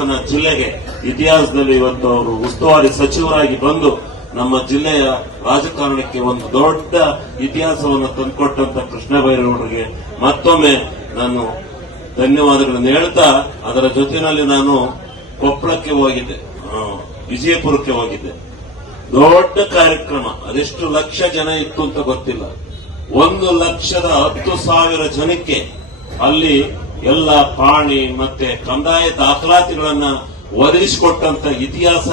ಹಾಸನ ಜಿಲ್ಲೆಗೆ ಇತಿಹಾಸದಲ್ಲಿ ಇವತ್ತು ಅವರು ಉಸ್ತುವಾರಿ ಸಚಿವರಾಗಿ ಬಂದು ನಮ್ಮ ಜಿಲ್ಲೆಯ ರಾಜಕಾರಣಕ್ಕೆ ಒಂದು ದೊಡ್ಡ ಇತಿಹಾಸವನ್ನು ತಂದುಕೊಟ್ಟಂತ ಕೃಷ್ಣ ಬೈರೇಗೌಡರಿಗೆ ಮತ್ತೊಮ್ಮೆ ನಾನು ಧನ್ಯವಾದಗಳನ್ನು ಹೇಳ್ತಾ ಅದರ ಜೊತೆಯಲ್ಲಿ ನಾನು ಕೊಪ್ಪಳಕ್ಕೆ ಹೋಗಿದ್ದೆ. ವಿಜಯಪುರಕ್ಕೆ ಹೋಗಿದ್ದೆ. ದೊಡ್ಡ ಕಾರ್ಯಕ್ರಮ. ಅದೆಷ್ಟು ಲಕ್ಷ ಜನ ಇತ್ತು ಅಂತ ಗೊತ್ತಿಲ್ಲ. ಒಂದು ಲಕ್ಷದ ಹತ್ತು ಸಾವಿರ ಜನಕ್ಕೆ ಅಲ್ಲಿ ಎಲ್ಲ ಪ್ರಾಣಿ ಮತ್ತೆ ಕಂದಾಯ ದಾಖಲಾತಿಗಳನ್ನ ಒದಗಿಸಿಕೊಟ್ಟಂತ ಇತಿಹಾಸ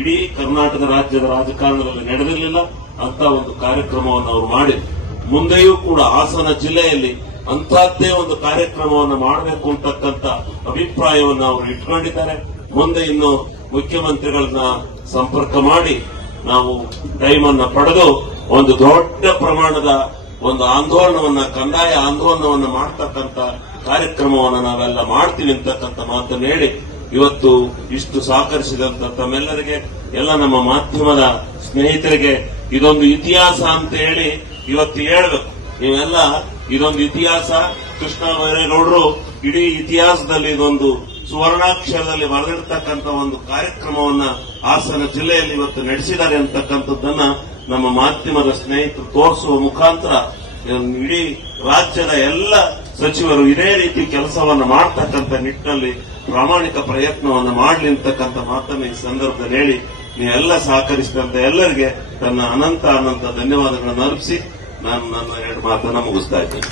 ಇಡೀ ಕರ್ನಾಟಕ ರಾಜ್ಯದ ರಾಜಕಾರಣದಲ್ಲಿ ನಡೆದಿರಲಿಲ್ಲ. ಅಂತ ಒಂದು ಕಾರ್ಯಕ್ರಮವನ್ನು ಅವರು ಮಾಡಿ ಮುಂದೆಯೂ ಕೂಡ ಹಾಸನ ಜಿಲ್ಲೆಯಲ್ಲಿ ಅಂತಹದ್ದೇ ಒಂದು ಕಾರ್ಯಕ್ರಮವನ್ನು ಮಾಡಬೇಕು ಅಂತಕ್ಕಂಥ ಅಭಿಪ್ರಾಯವನ್ನು ಅವರು ಇಟ್ಕೊಂಡಿದ್ದಾರೆ. ಮುಂದೆ ಇನ್ನು ಮುಖ್ಯಮಂತ್ರಿಗಳನ್ನ ಸಂಪರ್ಕ ಮಾಡಿ ನಾವು ಟೈಮ್ ಪಡೆದು ಒಂದು ದೊಡ್ಡ ಪ್ರಮಾಣದ ಒಂದು ಆಂದೋಲನವನ್ನ, ಕಂದಾಯ ಆಂದೋಲನವನ್ನ ಮಾಡ್ತಕ್ಕಂಥ ಕಾರ್ಯಕ್ರಮವನ್ನು ನಾವೆಲ್ಲ ಮಾಡ್ತೀವಿ ಅಂತಕ್ಕಂಥ ಮಾತನ್ನು ಹೇಳಿ ಇವತ್ತು ಇಷ್ಟು ಸಹಕರಿಸಿದಂತ ತಮ್ಮೆಲ್ಲರಿಗೆ, ಎಲ್ಲ ನಮ್ಮ ಮಾಧ್ಯಮದ ಸ್ನೇಹಿತರಿಗೆ ಇದೊಂದು ಇತಿಹಾಸ ಅಂತ ಹೇಳಿ ಇವತ್ತು ಹೇಳ್ಬೇಕು. ನೀವೆಲ್ಲ ಇದೊಂದು ಇತಿಹಾಸ. ಕೃಷ್ಣ ಬೈರೇಗೌಡರು ಇಡೀ ಇತಿಹಾಸದಲ್ಲಿ ಇದೊಂದು ಸುವರ್ಣಾಕ್ಷರದಲ್ಲಿ ಬರೆದಿರ್ತಕ್ಕಂಥ ಒಂದು ಕಾರ್ಯಕ್ರಮವನ್ನ ಹಾಸನ ಜಿಲ್ಲೆಯಲ್ಲಿ ಇವತ್ತು ನಡೆಸಿದ್ದಾರೆ ಅಂತಕ್ಕಂಥದ್ದನ್ನ ನಮ್ಮ ಮಾಧ್ಯಮದ ಸ್ನೇಹಿತರು ತೋರಿಸುವ ಮುಖಾಂತರ ಇಡೀ ರಾಜ್ಯದ ಎಲ್ಲ ಸಚಿವರು ಇದೇ ರೀತಿ ಕೆಲಸವನ್ನು ಮಾಡ್ತಕ್ಕಂಥ ನಿಟ್ಟಿನಲ್ಲಿ ಪ್ರಾಮಾಣಿಕ ಪ್ರಯತ್ನವನ್ನು ಮಾಡಲಿ ಅಂತಕ್ಕಂಥ ಮಾತನ್ನು ಈ ಸಂದರ್ಭದಲ್ಲಿ ಹೇಳಿ ನೀವೆಲ್ಲ ಸಹಕರಿಸಿದಂತ ಎಲ್ಲರಿಗೆ ತನ್ನ ಅನಂತ ಅನಂತ ಧನ್ಯವಾದಗಳನ್ನು ಅರ್ಪಿಸಿ ನಾನು ನನ್ನ ಎರಡು ಮಾತನ್ನ ಮುಗಿಸ್ತಾ ಇದ್ದೀನಿ.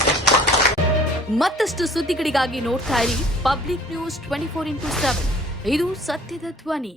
ಮತ್ತಷ್ಟು ಸುದ್ದಿಗಳಿಗಾಗಿ ನೋಡ್ತಾ ಇರಿ public news twenty four into seven. ಇದು ಸತ್ಯದ ಧ್ವನಿ.